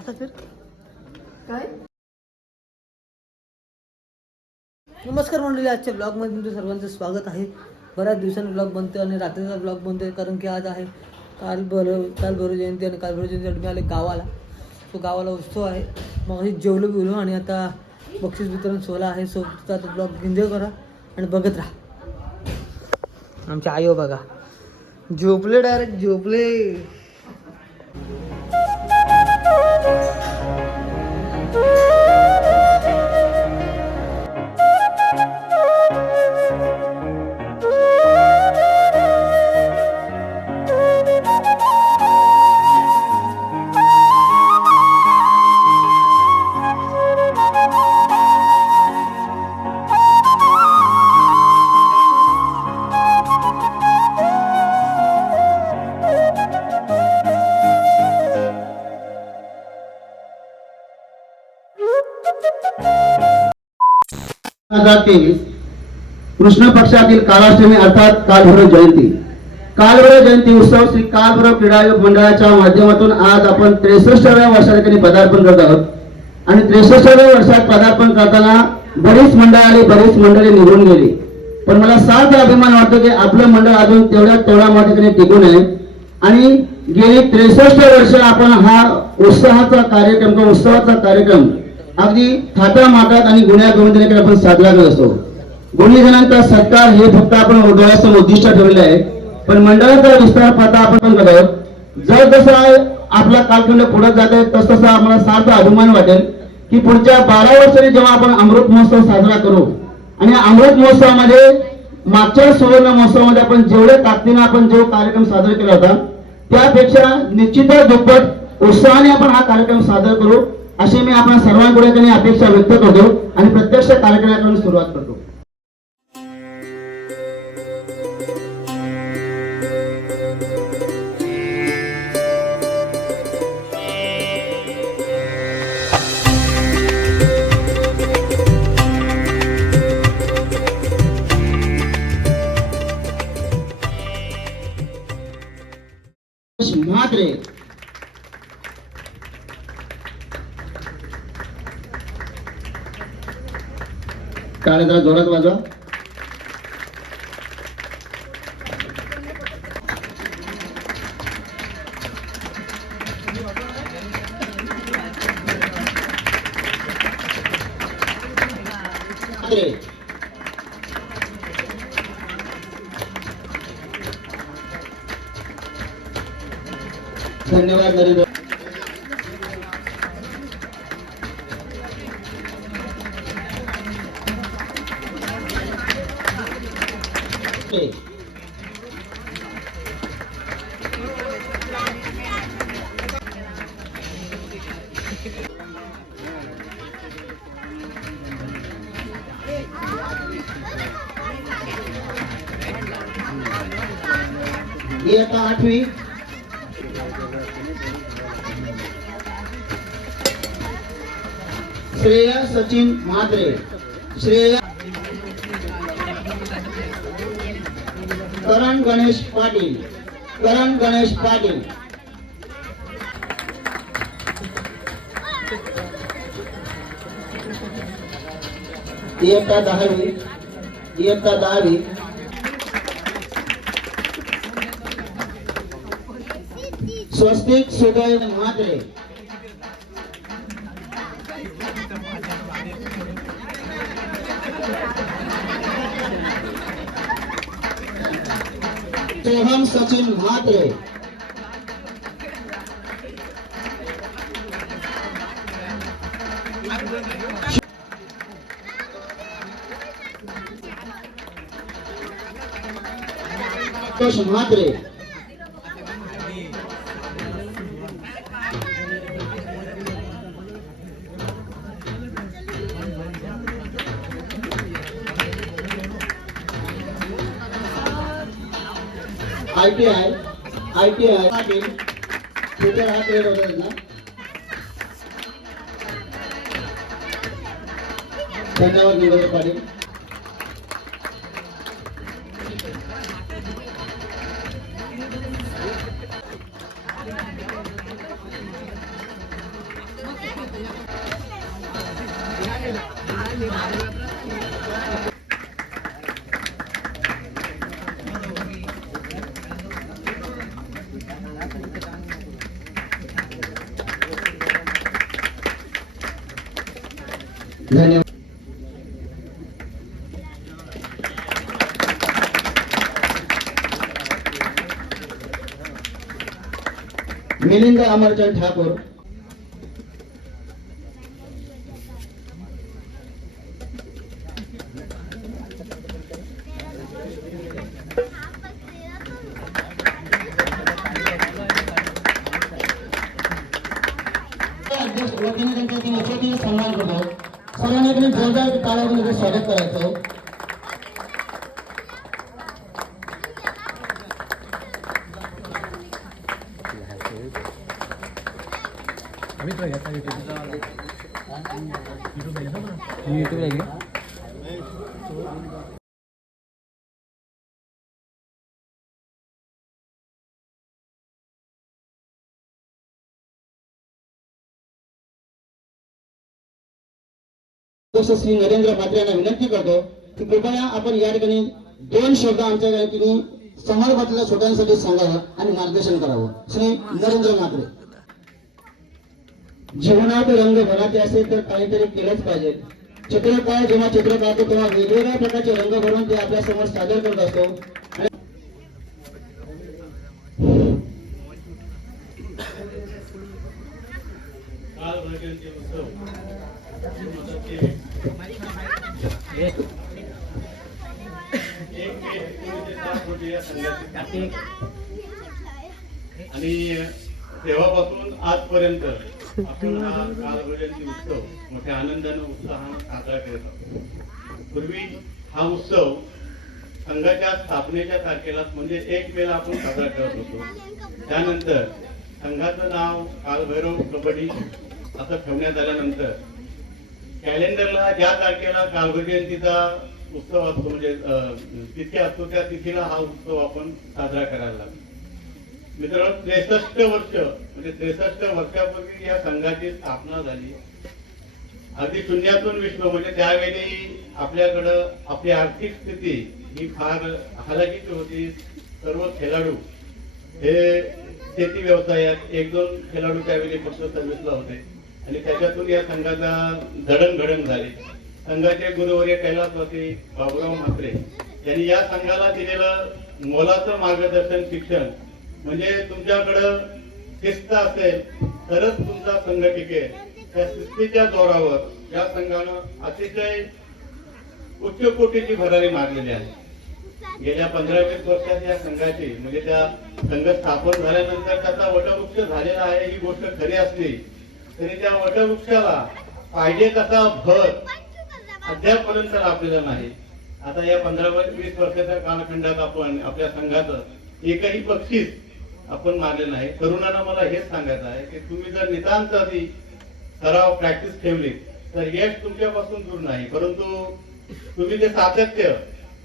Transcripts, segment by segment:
आता फिर. काय? नमस्कार मंडळी आजच्या ब्लॉगमध्ये तुमचं सर्वांचं स्वागत आहे. बऱ्याच दिवसांनी ब्लॉग बनतो आणि रात्रीचा ब्लॉग बनतोय कारण की आज आहे काल भर काल बरं जयंती आणि काल बरं जयंतीसाठी मी आले गावाला. तो गावाला उत्सव आहे. मग जेवलो बिवलो आणि आता बक्षीस वितरण सोहळा आहे. सो आता ब्लॉग एन्जॉय करा आणि बघत राहा. आमच्या आयो हो बघा. झोपले डायरेक्ट झोपले. हजार तेवीस कृष्ण पक्षातील कालाष्टमी अर्थात कालभैरव जयंती. कालभैरव जयंती उत्सव श्री कालभैरव क्रीडा आयोग मंडळाच्या माध्यमातून आज आपण त्रेसष्टाव्या वर्षात ठिकाणी पदार्पण करत आहोत. आणि त्रेसष्टाव्या वर्षात पदार्पण करताना बरीच मंडळ आली बरीच मंडळी निघून गेली. पण मला सार्थ अभिमान वाटतो की आपलं मंडळ अजून तेवढ्या तेवढ्या मोठ्या टिकून आहे आणि गेली त्रेसष्ट वर्ष आपण हा उत्साहाचा कार्यक्रम किंवा उत्सवाचा कार्यक्रम अगदी थाटा माटात आणि गुन्ह्या गोविंदनेकडे आपण साजरा करत असतो. गुन्हेगारांचा सत्कार हे फक्त आपण डोळ्यासमोर उद्दिष्ट ठेवलेलं आहे. पण मंडळाचा विस्तार पाहता आपण पण करत जर जसा आपला कालखंड पुढे जाते तस तसा आम्हाला सारखा अभिमान वाटेल की पुढच्या बारा वर्षांनी जेव्हा आपण अमृत महोत्सव साजरा करू आणि अमृत महोत्सवामध्ये मागच्या सुवर्ण महोत्सवामध्ये आपण जेवढ्या ताकदीने आपण जो कार्यक्रम सादर केला होता त्यापेक्षा निश्चितच दुप्पट उत्साहाने आपण हा कार्यक्रम सादर करू. अशी मी आपण सर्वांकडे त्यांनी अपेक्षा व्यक्त करतो आणि प्रत्यक्ष कार्यक्रमाकडून सुरुवात करतो. જાડેજા જોરજ વાજો? इयत्ता आठवी. श्रेया सचिन म्हात्रे. श्रेया करण गणेश पाटील. करण गणेश पाटील. इयत्ता दहावी इयत्ता दहावी. Swastik Suday Matre Soham Sachin Mhatre Santosh Mhatre I T I I T I Patil तिथे हा पिरियड होता ना धन्यवाद निवेदन पाटील. धन्यवाद मिलिंद अमरचंद ठाकूर. अध्यक्ष वतीने सन्मान करतो. सर्वांनी त्यांनी जोरदार टाळ्यामध्ये स्वागत करायचं. अध्यक्ष श्री नरेंद्र भात्रे यांना विनंती करतो की कृपया आपण या ठिकाणी दोन शब्द आमच्या या ठिकाणी छोट्यांसाठी सांगावं आणि मार्गदर्शन करावं. श्री नरेंद्र म्हात्रे. जीवनात रंग भरायचे असेल तर काहीतरी केलंच पाहिजे. चित्रकार जेव्हा चित्र काढतो तेव्हा वेगवेगळ्या प्रकारचे रंग भरून ते आपल्यासमोर सादर करत असतो. आणि काल भजनचे उत्सव एक मे एकोणीसशे साठ रोजी या संघाची आणि तेव्हापासून आजपर्यंत आपण हा काल उत्सव मोठ्या आनंदाने उत्साहानं साजरा करत आहोत पूर्वी हा उत्सव संघाच्या स्थापनेच्या तारखेला म्हणजे एक मेला आपण साजरा करत होतो. त्यानंतर संघाचं नाव कालभैरव कबड्डी असं ठेवण्यात आल्यानंतर कॅलेंडरला ज्या तारखेला कालभैरव जयंतीचा उत्सव असतो म्हणजे तिथे असतो त्या तिथीला हा उत्सव आपण साजरा करायला लागलो मित्रांनो त्रेसष्ट वर्ष म्हणजे त्रेसष्ट वर्षापूर्वी या संघाची स्थापना झाली. अगदी शून्यातून विश्व म्हणजे त्यावेळी आपल्याकडं आपली आर्थिक स्थिती ही फार हालाकीची होती. सर्व खेळाडू हे शेती व्यवसायात एक दोन खेळाडू त्यावेळी फक्त सर्व्हिसला होते. आणि त्याच्यातून या संघाचा जडणघडण झाली. संघाचे गुरुवर्य कैलासवासी बाबुराव म्हात्रे यांनी या संघाला दिलेलं मोलाचं मार्गदर्शन शिक्षण म्हणजे तुमच्याकडं शिस्त असेल तरच तुमचा संघ टिकेल. त्या शिस्तीच्या जोरावर या संघानं अतिशय उच्च कोटीची भरारी मारलेली आहे. गेल्या पंधरा वीस वर्षात या संघाची म्हणजे त्या संघ स्थापन झाल्यानंतर त्याचा वटवृक्ष झालेला आहे ही गोष्ट खरी असली तरी त्या वटवृक्षाला पाहिजे तसा भर अद्यापर्यंत लाभलेला नाही. आता या पंधरा वीस वर्षाच्या कालखंडात आपण आपल्या संघाचं एकही बक्षीस आपण मारले नाही. तरुणांना मला हेच सांगायचं आहे की तुम्ही जर नितांत आधी सराव प्रॅक्टिस ठेवली तर यश तुमच्यापासून दूर नाही. परंतु तुम्ही ते सातत्य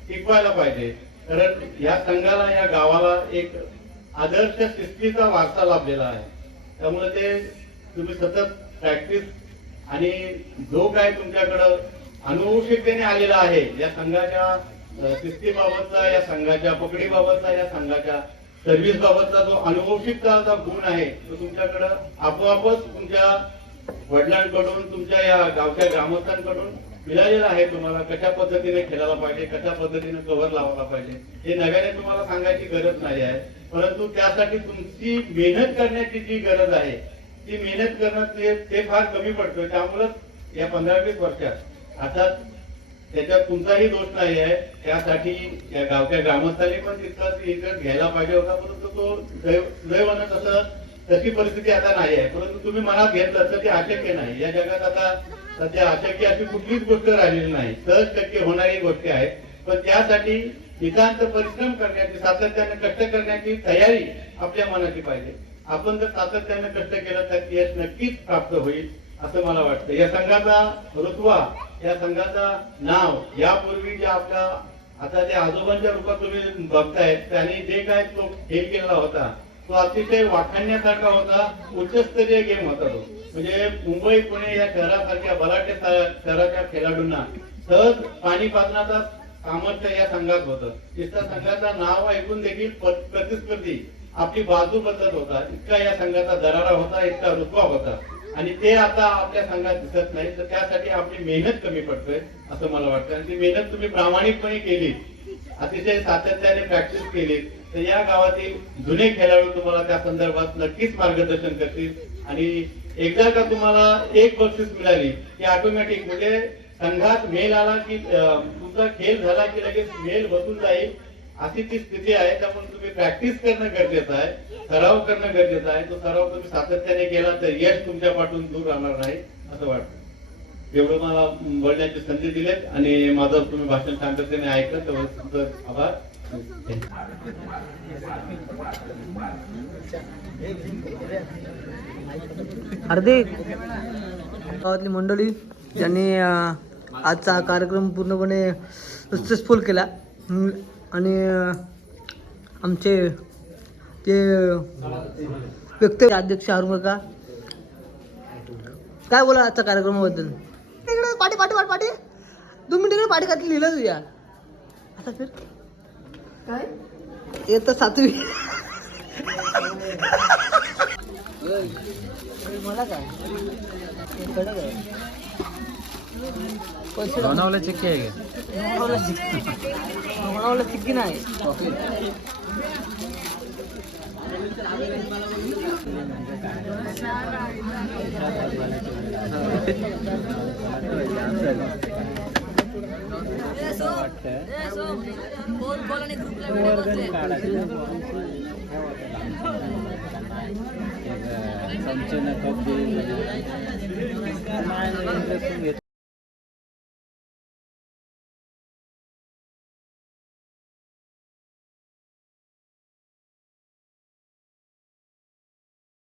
टिकवायला पाहिजे. कारण या संघाला या गावाला एक आदर्श शिस्तीचा वारसा लाभलेला आहे. त्यामुळे ते तुम्ही सतत प्रॅक्टिस आणि जो काय तुमच्याकडं अनुवंशिकतेने आलेला आहे. या संघाच्या शिस्तीबाबतचा या संघाच्या पकडीबाबतचा या संघाच्या सर्व्हिस बाबतचा जो अनुवंशिकता गुण आहे तो तुमच्याकडं आपोआपच तुमच्या वडिलांकडून तुमच्या या गावच्या ग्रामस्थांकडून मिळालेला आहे. तुम्हाला कशा पद्धतीने खेळायला पाहिजे कशा पद्धतीने कव्हर लावायला पाहिजे हे नव्याने तुम्हाला सांगायची गरज नाही आहे. परंतु त्यासाठी तुमची मेहनत करण्याची जी गरज आहे ती मेहनत करणं ते ते फार कमी पडतं. त्यामुळंच या पंधरा वीस वर्षात अर्थात त्याच्यात तुमचाही दोष नाही आहे. त्यासाठी या गावच्या ग्रामस्थांनी पण तितकाच इंटरेस्ट घ्यायला पाहिजे होता परंतु तो दैवानं तसं तशी परिस्थिती आता नाही आहे. परंतु तुम्ही मनात घेतलं तर ते अशक्य नाही. या जगात आता सध्या अशक्य अशी कुठलीच गोष्ट राहिलेली नाही. सहज शक्य होणारी गोष्टी आहेत पण त्यासाठी नितांत परिश्रम करण्याची सातत्याने कष्ट करण्याची तयारी आपल्या मनाची पाहिजे. आपण जर सातत्याने कष्ट केलं तर यश नक्कीच प्राप्त होईल असं मला वाटतं. या संघाचा रुतवा या संघाचं नाव यापूर्वी जे आपल्या आता त्या आजोबांच्या रूपात तुम्ही बघतायत त्यांनी जे काय तो खेळ केलेला होता तो अतिशय वाखाणण्यासारखा होता उच्चस्तरीय गेम होता तो. म्हणजे मुंबई पुणे या शहरासारख्या बलाट्य शहराच्या खेळाडूंना सहज पाणी पाजण्याचा सामर्थ्य या संघात होतं. त्या संघाचं नाव ऐकून देखील प्रतिस्पर्धी आपली बाजू बदलत होता. इतका या संघाचा दरारा होता इतका रुतबा होता. आणि ते आता आपल्या संघात दिसत नाही. तर त्यासाठी आपली मेहनत कमी पडतोय असं मला वाटतं. आणि ती मेहनत तुम्ही प्रामाणिकपणे केली अतिशय सातत्याने प्रॅक्टिस केली तर या गावातील जुने खेळाडू तुम्हाला त्या संदर्भात नक्कीच मार्गदर्शन करतील. आणि एकदा का तुम्हाला एक बक्षीस मिळाली की ऑटोमॅटिक म्हणजे संघात मेल आला की तुमचा खेळ झाला की लगेच मेल बसून जाईल. अशी ती स्थिती आहे त्यामुळे तुम्ही प्रॅक्टिस करणं गरजेचं आहे सराव करणं गरजेचं आहे. तो सराव तुम्ही सातत्याने केला तर यश तुमच्या पाठून दूर राहणार नाही असं वाटतं. एवढं मला बोलण्याची संधी दिलेत आणि माझं तुम्ही भाषण शांततेने ऐकलं तेवढं तुमचं आभार. हार्दिक गावातली मंडळी ज्यांनी आजचा हा कार्यक्रम पूर्णपणे सक्सेसफुल केला आणि आमचे ते व्यक्ती अध्यक्ष अरुण का काय बोला आजच्या कार्यक्रमाबद्दल? इकडे पाठी पाठी पाठी पाठी. दोन मिनिट इकडे पाठी घातली लिहिलं तुझ्या. आता फिर. काय? येतं सातवी. मला काय? हे चिक्की आहे लोणावळा चिक्की नाही? संचन कप